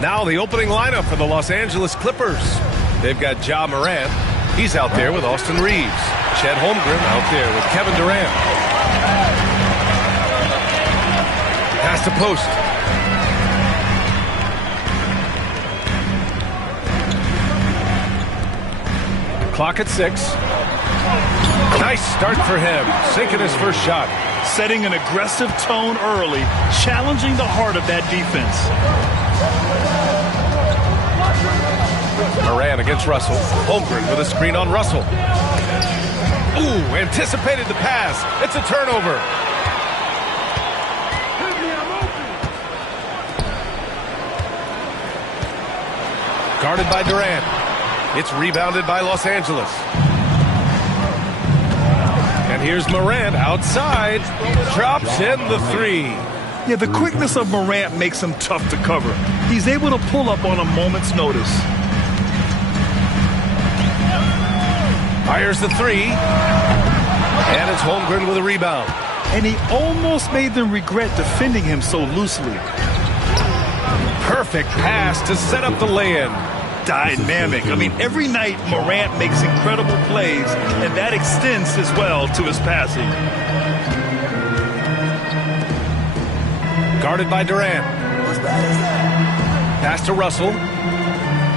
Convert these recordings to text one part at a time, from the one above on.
Now the opening lineup for the Los Angeles Clippers. They've got Ja Morant. He's out there with Austin Reeves. Chet Holmgren out there with Kevin Durant. Pass to post. Clock at 6. Nice start for him. Sinking his first shot. Setting an aggressive tone early, challenging the heart of that defense. Morant against Russell. Holmgren with a screen on Russell. Ooh, anticipated the pass. It's a turnover. Guarded by Durant. It's rebounded by Los Angeles. And here's Morant outside. Drops in the 3. Yeah, the quickness of Morant makes him tough to cover. He's able to pull up on a moment's notice. Fires the 3. And it's Holmgren with a rebound. And he almost made them regret defending him so loosely. Perfect pass to set up the lay-in. Dynamic. I mean, every night Morant makes incredible plays, and that extends as well to his passing. Guarded by Durant. Pass to Russell.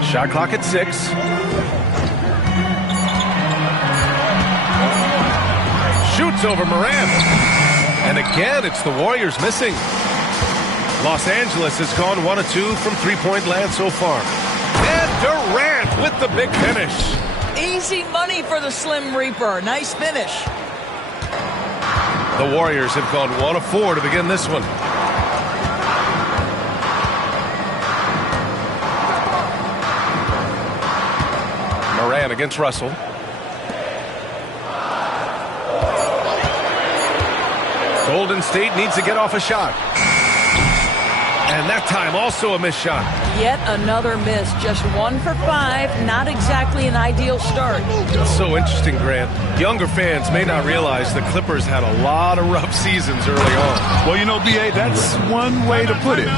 Shot clock at 6. Shoots over Morant. And again, it's the Warriors missing. Los Angeles has gone 1 of 2 from three-point land so far. And Durant with the big finish. Easy money for the Slim Reaper. Nice finish. The Warriors have gone 1 of 4 to begin this one. Morant against Russell. Golden State needs to get off a shot. And that time also a missed shot. Yet another miss. Just 1 for 5. Not exactly an ideal start. It's so interesting, Grant. Younger fans may not realize the Clippers had a lot of rough seasons early on. Well, you know, B.A., that's one way to put it.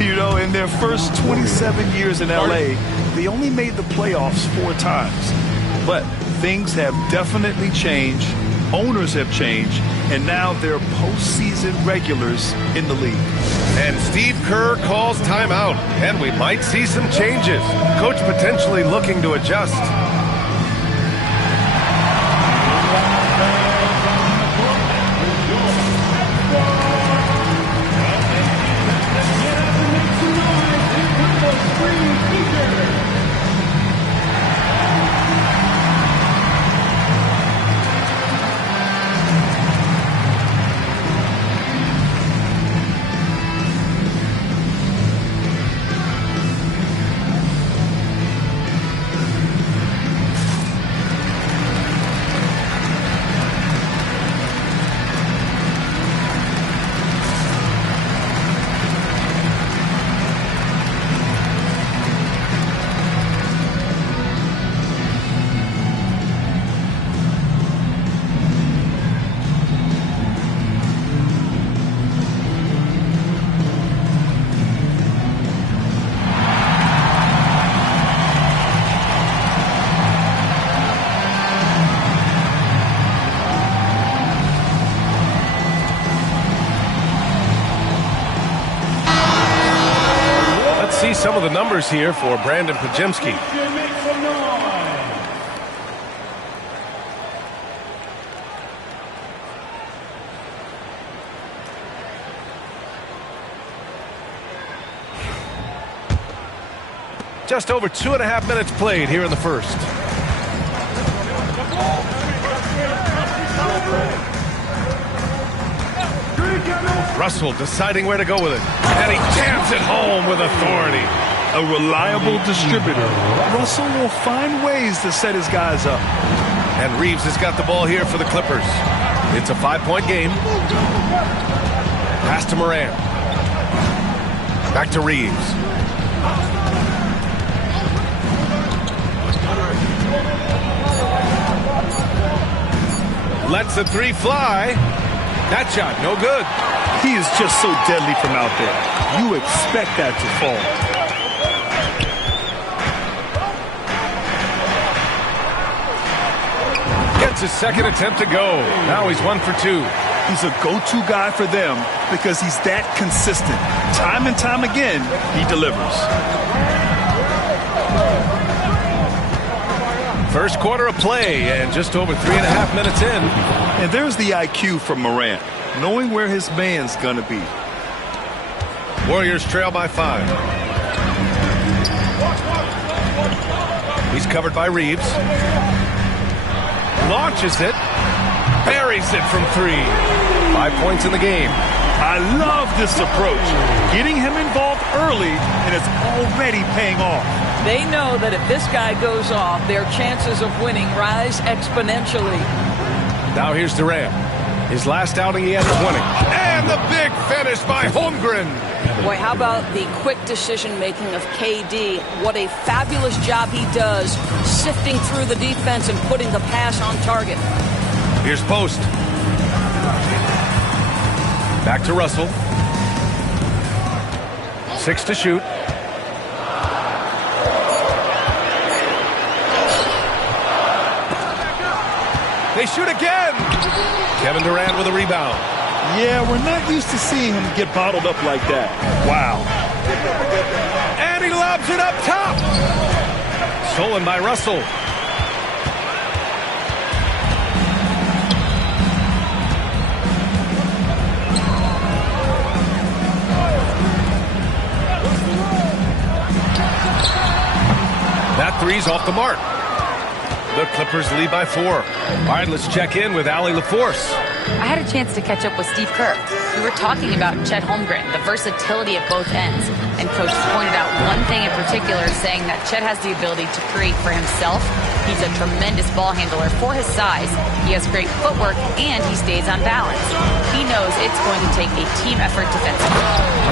You know, in their first 27 years in L.A., they only made the playoffs 4 times. But things have definitely changed. Owners have changed, and now they're postseason regulars in the league. And Steve Kerr calls timeout, and we might see some changes. Coach potentially looking to adjust. Some of the numbers here for Brandon Podziemski. Just over 2.5 minutes played here in the first. Russell deciding where to go with it. And he jams it home with authority. A reliable distributor. Russell will find ways to set his guys up. And Reeves has got the ball here for the Clippers. It's a 5-point game. Pass to Morant. Back to Reeves. Lets the 3 fly. That shot, no good. He is just so deadly from out there. You expect that to fall. It's his second attempt to go. Now he's 1 for 2. He's a go-to guy for them because he's that consistent. Time and time again, he delivers. First quarter of play and just over 3.5 minutes in. And there's the IQ from Morant, knowing where his man's going to be. Warriors trail by 5. He's covered by Reeves. Launches it. Buries it from 3. 5 points in the game. I love this approach. Getting him involved early, and it's already paying off. They know that if this guy goes off, their chances of winning rise exponentially. Now here's Durant. His last outing he had 20. And the big finish by Holmgren. Boy, how about the quick decision-making of KD? What a fabulous job he does sifting through the defense and putting the pass on target. Here's Post. Back to Russell. 6 to shoot. They shoot again. Kevin Durant with a rebound. Yeah, we're not used to seeing him get bottled up like that. Wow. And he lobs it up top. Stolen by Russell. That three's off the mark. The Clippers lead by 4. All right, let's check in with Allie LaForce. I had a chance to catch up with Steve Kerr. We were talking about Chet Holmgren, the versatility of both ends. And Coach pointed out one thing in particular, saying that Chet has the ability to create for himself. He's a tremendous ball handler for his size. He has great footwork, and he stays on balance. He knows it's going to take a team effort defensively.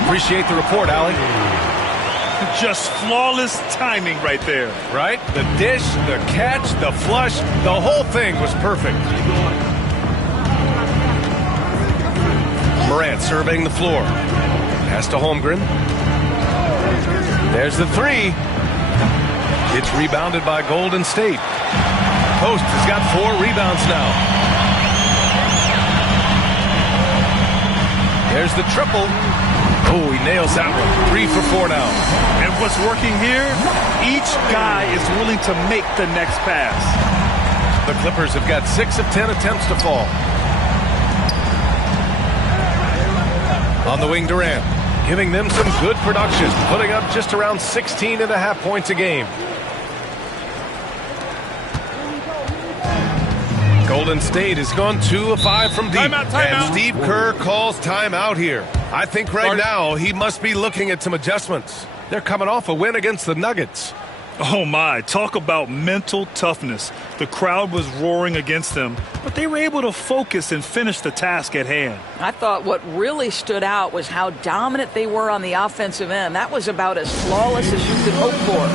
Appreciate the report, Allie. Just flawless timing right there. Right? The dish, the catch, the flush, the whole thing was perfect. Morant surveying the floor. Pass to Holmgren. There's the 3. It's rebounded by Golden State. Post has got 4 rebounds now. There's the triple. Oh, he nails that one. 3 for 4 now. And what's working here? Each guy is willing to make the next pass. The Clippers have got 6 of 10 attempts to fall. On the wing, Durant, giving them some good production, putting up just around 16.5 points a game. Golden State has gone 2 of 5 from deep. Timeout. And Steve Kerr calls timeout here. I think right now he must be looking at some adjustments. They're coming off a win against the Nuggets. Oh my, talk about mental toughness. The crowd was roaring against them, but they were able to focus and finish the task at hand. I thought what really stood out was how dominant they were on the offensive end. That was about as flawless as you could hope for.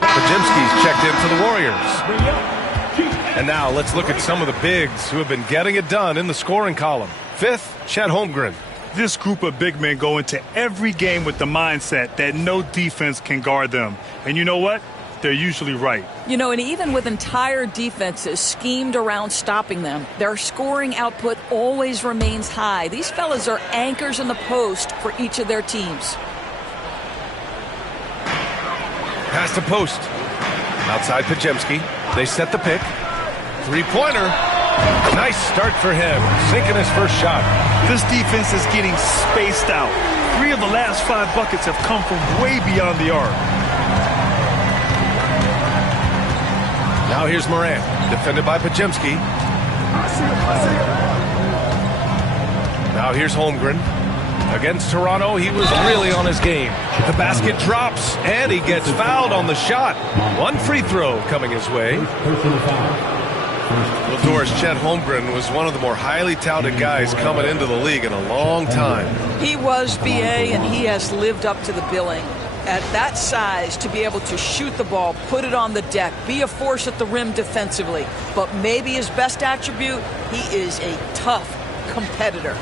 Podziemski's checked in for the Warriors. And now let's look at some of the bigs who have been getting it done in the scoring column. 5th, Chet Holmgren. This group of big men go into every game with the mindset that no defense can guard them. And you know what? they're usually right. You know, and even with entire defenses schemed around stopping them, their scoring output always remains high. These fellas are anchors in the post for each of their teams. Pass to post. Outside Podziemski. They set the pick. Three-pointer. Nice start for him. Sinking his first shot. This defense is getting spaced out. 3 of the last 5 buckets have come from way beyond the arc. Now here's Morant. Defended by Podziemski. Now here's Holmgren. Against Toronto, he was really on his game. The basket drops, and he gets fouled on the shot. 1 free throw coming his way. Well, Doris, Chet Holmgren was one of the more highly touted guys coming into the league in a long time. He was, BA, and he has lived up to the billing. At that size, to be able to shoot the ball, put it on the deck, be a force at the rim defensively. But maybe his best attribute, he is a tough competitor.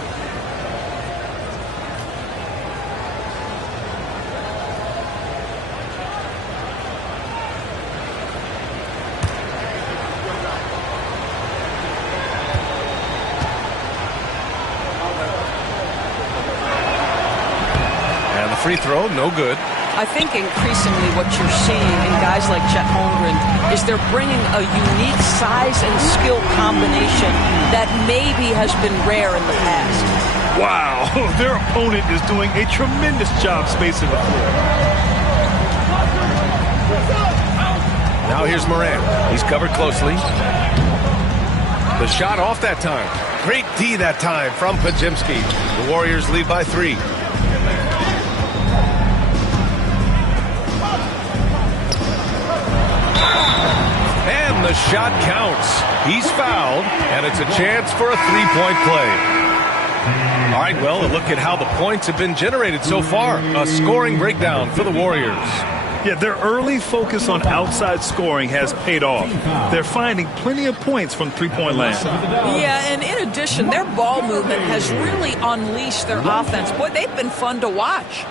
Free throw, no good. I think increasingly what you're seeing in guys like Chet Holmgren is they're bringing a unique size and skill combination that maybe has been rare in the past. Wow, their opponent is doing a tremendous job spacing the floor. Now here's Morant. He's covered closely. The shot off that time. Great D that time from Podziemski. The Warriors lead by 3. The shot counts. He's fouled, and it's a chance for a 3-point play. All right, well, a look at how the points have been generated so far. A scoring breakdown for the Warriors. Yeah, their early focus on outside scoring has paid off. They're finding plenty of points from three-point land. Yeah, and in addition, their ball movement has really unleashed their offense. Boy, they've been fun to watch.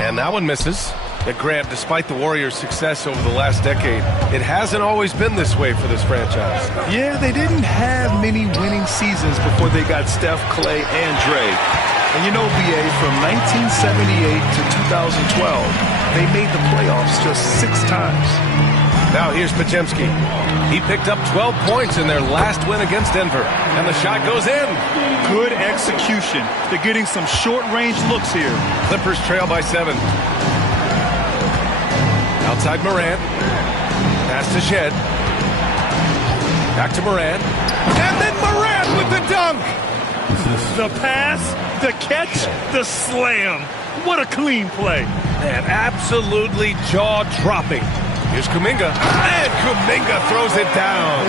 And that one misses. But Grant, despite the Warriors' success over the last decade, it hasn't always been this way for this franchise. Yeah, they didn't have many winning seasons before they got Steph, Clay, and Dre. And you know, BA, from 1978 to 2012, they made the playoffs just 6 times. Now here's Podziemski. He picked up 12 points in their last win against Denver. And the shot goes in. Good execution. They're getting some short-range looks here. Clippers trail by 7. Outside Morant. Pass to Shed. Back to Morant. And then Morant with the dunk. The pass, the catch, the slam. What a clean play. And absolutely jaw-dropping. Here's Kuminga. And Kuminga throws it down.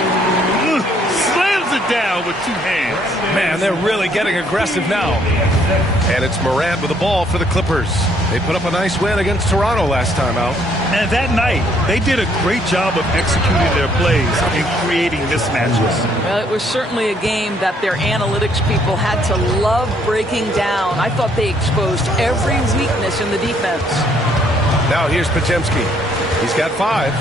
Slams it down with 2 hands. Man, they're really getting aggressive now. And it's Morant with the ball for the Clippers. They put up a nice win against Toronto last time out. And that night, they did a great job of executing their plays and creating mismatches. Well, it was certainly a game that their analytics people had to love breaking down. I thought they exposed every weakness in the defense. Now here's Podziemski. He's got 5.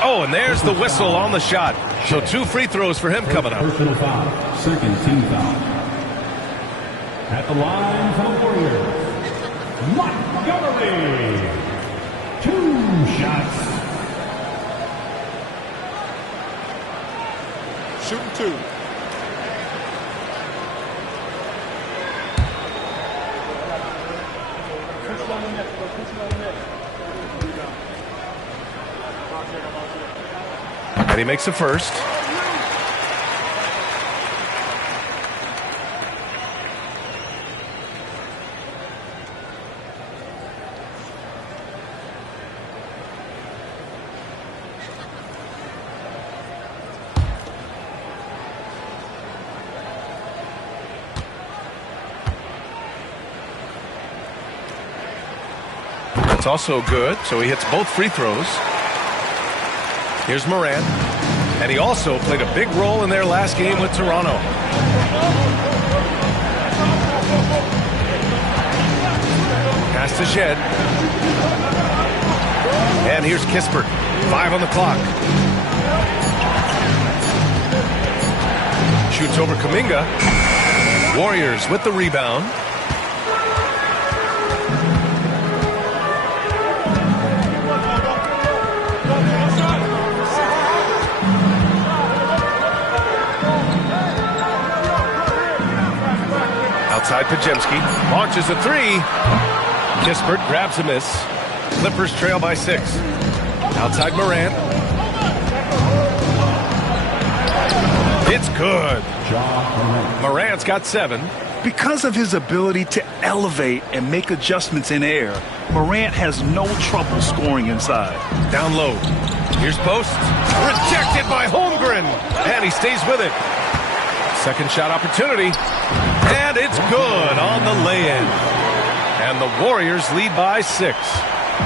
Oh, and there's the whistle on the shot. So 2 free throws for him coming up. Personal foul. Second team foul. At the line for the Warriors, Montgomery. 2 shots. Shooting 2. And he makes the first. That's also good, so he hits both free throws. Here's Morant. And he also played a big role in their last game with Toronto. Pass to Shed. And here's Kispert. 5 on the clock. Shoots over Kuminga. Warriors with the rebound. Outside Podziemski. Launches a 3. Kispert grabs a miss. Clippers trail by 6. Outside Morant. It's good. Morant's got 7. Because of his ability to elevate and make adjustments in air, Morant has no trouble scoring inside. Down low. Here's post. Rejected by Holmgren. And he stays with it. Second shot opportunity. And it's good on the lay-in. And the Warriors lead by 6.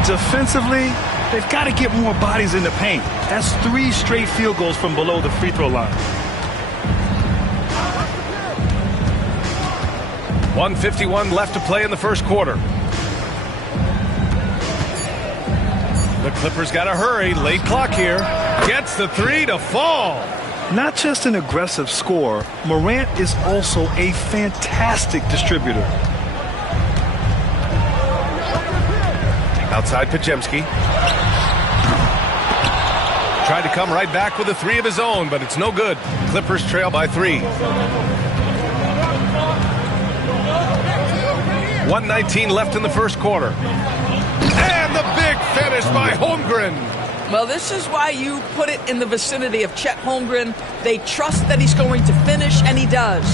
Defensively, they've got to get more bodies in the paint. That's 3 straight field goals from below the free throw line. 1:51 left to play in the first quarter. The Clippers got to hurry. Late clock here. Gets the 3 to fall. Not just an aggressive scorer, Morant is also a fantastic distributor. Outside Podziemski. Tried to come right back with a 3 of his own, but it's no good. Clippers trail by 3. 1:19 left in the first quarter. And the big finish by Holmgren. Well, this is why you put it in the vicinity of Chet Holmgren. They trust that he's going to finish, and he does.